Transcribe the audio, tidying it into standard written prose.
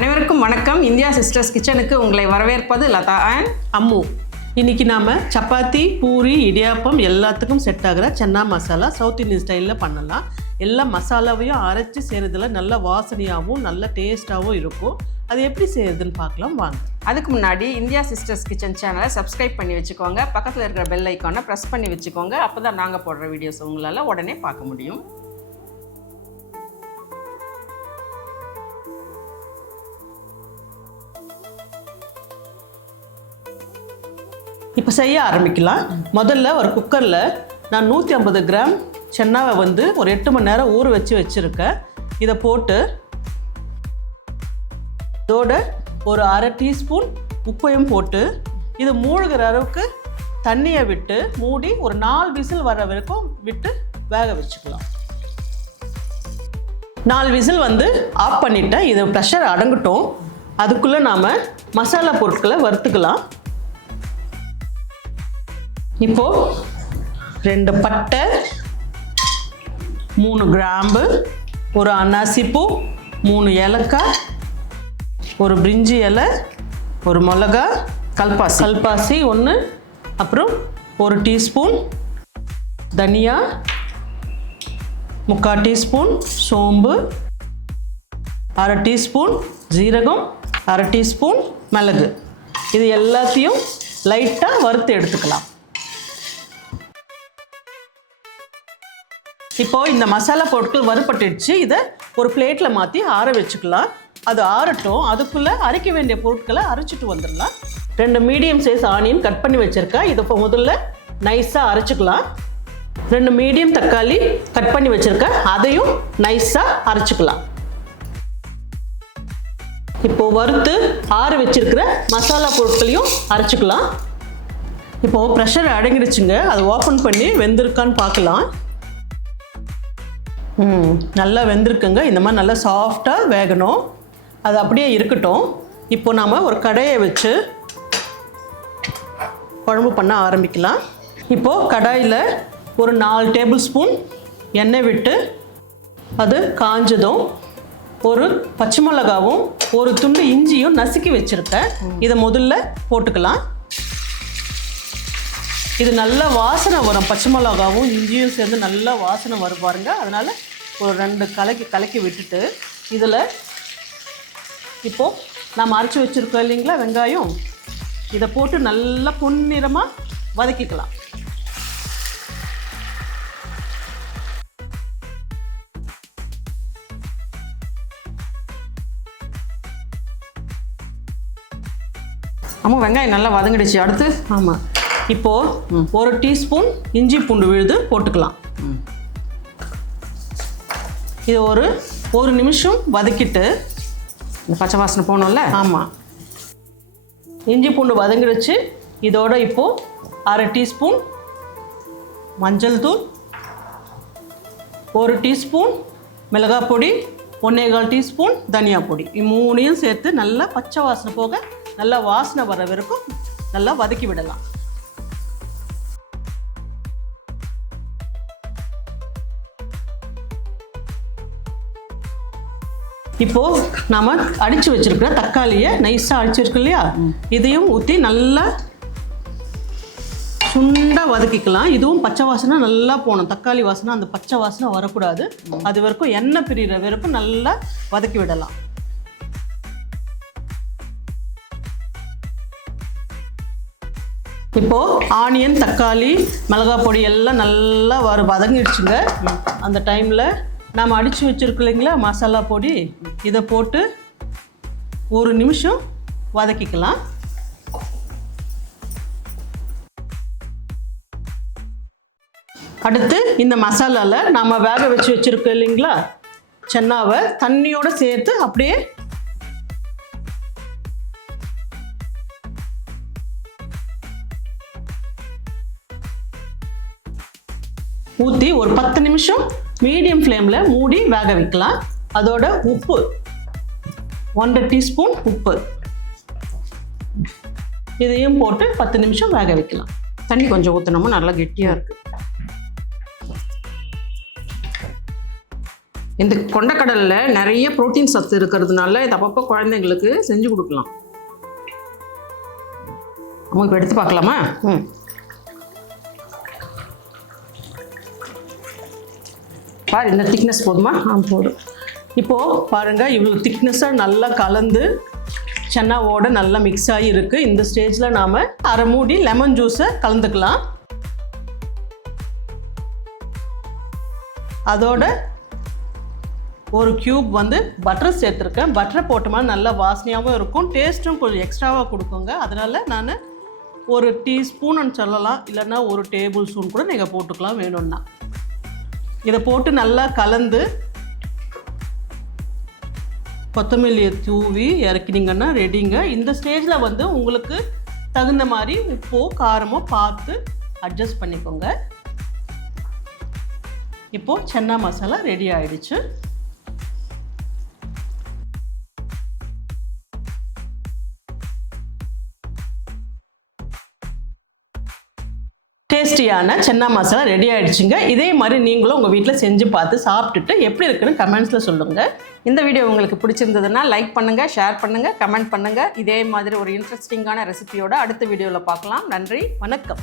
அனைவருக்கும் வணக்கம். India sisters கிச்சனுக்கு உங்களை வரவேற்பது லதா அண்ட் அம்மு. இன்றைக்கி நாம் சப்பாத்தி, பூரி, இடியாப்பம் எல்லாத்துக்கும் செட் ஆகிற சன்னா மசாலா சவுத் இந்தியன் ஸ்டைலில் பண்ணலாம். எல்லா மசாலாவையும் அரைச்சி செய்கிறதுல நல்ல வாசனையாகவும் நல்ல டேஸ்ட்டாகவும் இருக்கும். அது எப்படி செய்யறதுன்னு பார்க்கலாம் வாங்க. அதுக்கு முன்னாடி இந்தியா சிஸ்டர்ஸ் கிச்சன் சேனலை சப்ஸ்கிரைப் பண்ணி வச்சுக்கோங்க. பக்கத்தில் இருக்கிற பெல் ஐக்கானை ப்ரெஸ் பண்ணி வச்சுக்கோங்க. அப்போ தான் நாங்கள் போடுற வீடியோஸ் உங்களால் உடனே பார்க்க முடியும். இப்போ செய்ய ஆரம்பிக்கலாம். முதல்ல ஒரு குக்கரில் நான் 150 கிராம் சென்னாவை ஒரு 8 மணி நேரம் ஊற வச்சுருக்கேன். இதை போட்டு இதோட ஒரு அரை டீஸ்பூன் உப்பையும் போட்டு இது மூழ்கிற அளவுக்கு தண்ணியை விட்டு மூடி ஒரு 4 விசில் வர வரைக்கும் விட்டு வேக வச்சுக்கலாம். 4 விசில் ஆஃப் பண்ணிவிட்டேன். இது ப்ரெஷர் அடங்கட்டும். அதுக்குள்ளே நாம் மசாலா பொருட்களை வறுத்துக்கலாம். இப்போது 2 பட்டை, 3 கிராம்பு, ஒரு அன்னாசிப்பூ, 3 ஏலக்காய், ஒரு பிரிஞ்சி இலை, ஒரு மிளகா, கல்பாசி 1, அப்புறம் 1 டீஸ்பூன் தனியா, 3/4 டீஸ்பூன் சோம்பு, அரை டீஸ்பூன் ஜீரகம், அரை டீஸ்பூன் மிளகு. இது எல்லாத்தையும் லைட்டாக வறுத்து எடுத்துக்கலாம். இப்போது இந்த மசாலா பொருட்கள் வறுபட்டுடுச்சு. இதை ஒரு பிளேட்டில் மாற்றி ஆற வச்சுக்கலாம். அது ஆறட்டும். அதுக்குள்ளே அரைக்க வேண்டிய பொருட்களை அரைச்சிட்டு வந்துடலாம். 2 மீடியம் சைஸ் ஆனியன் கட் பண்ணி வச்சுருக்கேன். இதை இப்போ முதல்ல நைஸாக அரைச்சிக்கலாம். 2 மீடியம் தக்காளி கட் பண்ணி வச்சுருக்கேன். அதையும் நைஸாக அரைச்சிக்கலாம். இப்போது வறுத்து ஆற வச்சுருக்கிற மசாலா பொருட்களையும் அரைச்சிக்கலாம். இப்போது ப்ரெஷர் அடங்கிடுச்சுங்க. அதை ஓப்பன் பண்ணி வெந்திருக்கான்னு பார்க்கலாம். நல்லா வெந்திருக்குங்க. இந்த மாதிரி நல்லா சாஃப்டாக வேகணும். அது அப்படியே இருக்கட்டும். இப்போ நாம் ஒரு கடாயை வச்சு குழம்பு பண்ண ஆரம்பிக்கலாம். இப்போது கடாயில் ஒரு 4 டேபிள் ஸ்பூன் எண்ணெய் விட்டு அது காஞ்சதும் ஒரு பச்சை மிளகாவும் ஒரு துண்டு இஞ்சியும் நசுக்கி வச்சுருக்கேன். இதை முதல்ல போட்டுக்கலாம். இது நல்ல வாசனை வரும். பச்சை மிளகாவும் இஞ்சியும் சேர்ந்து நல்லா வாசனை வரும் பாருங்க. அதனால் ஒரு 2 கலக்கி விட்டுட்டு இதில் இப்போது நாம் அரைச்சி வச்சுருக்கோம் இல்லைங்களா வெங்காயம், இதை போட்டு நல்லா பொன்னிறமாக வதக்கிக்கலாம். ஆமாம், வெங்காயம் நல்லா வதங்கிடுச்சு. அடுத்து ஆமாம், இப்போது 1 டீஸ்பூன் இஞ்சி பூண்டு விழுது போட்டுக்கலாம். இது ஒரு நிமிஷம் வதக்கிட்டு இந்த பச்சை வாசனை போகணும்ல. ஆமாம், இஞ்சி பூண்டு வதங்கிடுச்சு. இதோட இப்போது அரை டீஸ்பூன் மஞ்சள் தூள், 1 டீஸ்பூன் மிளகாய் பொடி, 1/4 டீஸ்பூன் தனியா பொடி. இது 3ஐயும் சேர்த்து நல்லா பச்சை வாசனை போக நல்லா வாசனை வர வரைக்கும் நல்லா வதக்கி விடலாம். இப்போது நாம் அடித்து வச்சுருக்கிற தக்காளியை நைஸாக அடிச்சிருக்கு இல்லையா, இதையும் ஊற்றி நல்லா சுண்டாக வதக்கிக்கலாம். இதுவும் பச்சை வாசனை நல்லா போகணும். தக்காளி வாசனை அந்த பச்சை வாசனை வரக்கூடாது. அது வரைக்கும் எண்ணெய் பிரிகிற வரைக்கும் நல்லா வதக்கி விடலாம். இப்போது ஆனியன், தக்காளி, மிளகாய் பொடி எல்லாம் நல்லா வதங்கிடுச்சுங்க. அந்த டைமில் நாம் அடித்து வச்சுருக்கோம் இல்லைங்களா மசாலா பொடி, இதை போட்டு 1 நிமிஷம் வதக்கிக்கலாம். அடுத்து இந்த மசாலாவில் நாம் வேக வச்சு வச்சுருக்கோம் இல்லைங்களா சென்னாவை தண்ணியோடு சேர்த்து அப்படியே ஊற்றி ஒரு 10 நிமிஷம் மீடியம் ஃப்ளேமில் மூடி வேக வைக்கலாம். அதோட உப்பு 1/2 டீஸ்பூன் உப்பு, இதையும் போட்டு 10 நிமிஷம் வேக வைக்கலாம். தண்ணி கொஞ்சம் ஊற்றினோமா நல்லா கெட்டியாக இருக்குது. இந்த கொண்டக்கடலில் நிறைய புரோட்டீன் சத்து இருக்கிறதுனால இது அப்பப்போ குழந்தைங்களுக்கு செஞ்சு கொடுக்கலாம். நம்ம இப்போ எடுத்து பார்க்கலாமா? பாரு, இந்த திக்னஸ் போதுமா? போதும். இப்போது பாருங்கள், இவ்வளோ திக்னஸாக நல்லா கலந்து சன்னாவோட நல்லா மிக்ஸ் ஆகி இருக்குது. இந்த ஸ்டேஜில் நாம் அரை மூடி லெமன் ஜூஸை கலந்துக்கலாம். அதோட ஒரு க்யூப் வந்து பட்டர் சேர்த்துருக்கேன். பட்டரை போட்டோம்னா நல்லா வாசனையாகவும் இருக்கும், டேஸ்ட்டும் கொஞ்சம் எக்ஸ்ட்ராவாக கொடுக்குங்க. அதனால் நான் ஒரு டீஸ்பூன்னு சொல்லலாம், இல்லைன்னா ஒரு டேபிள் ஸ்பூன் கூட நீங்கள் போட்டுக்கலாம் வேணும்னா. இதை போட்டு நல்லா கலந்து கொத்தமல்லியை தூவி இறக்கினீங்கன்னா ரெடிங்க. இந்த ஸ்டேஜில் வந்து உங்களுக்கு தகுந்த மாதிரி உப்போ காரமோ பார்த்து அட்ஜஸ்ட் பண்ணிக்கோங்க. இப்போது சன்னா மசாலா ரெடி ஆயிடுச்சு. டேஸ்டியான சன்னா மசாலா ரெடி ஆகிடுச்சுங்க. இதே மாதிரி நீங்களும் உங்கள் வீட்டில் செஞ்சு பார்த்து சாப்பிட்டுட்டு எப்படி இருக்குன்னு கமெண்ட்ஸில் சொல்லுங்கள். இந்த வீடியோ உங்களுக்கு பிடிச்சிருந்ததுன்னா லைக் பண்ணுங்கள், ஷேர் பண்ணுங்கள், கமெண்ட் பண்ணுங்கள். இதே மாதிரி ஒரு இன்ட்ரெஸ்டிங்கான ரெசிபியோட அடுத்த வீடியோவில் பார்க்கலாம். நன்றி, வணக்கம்.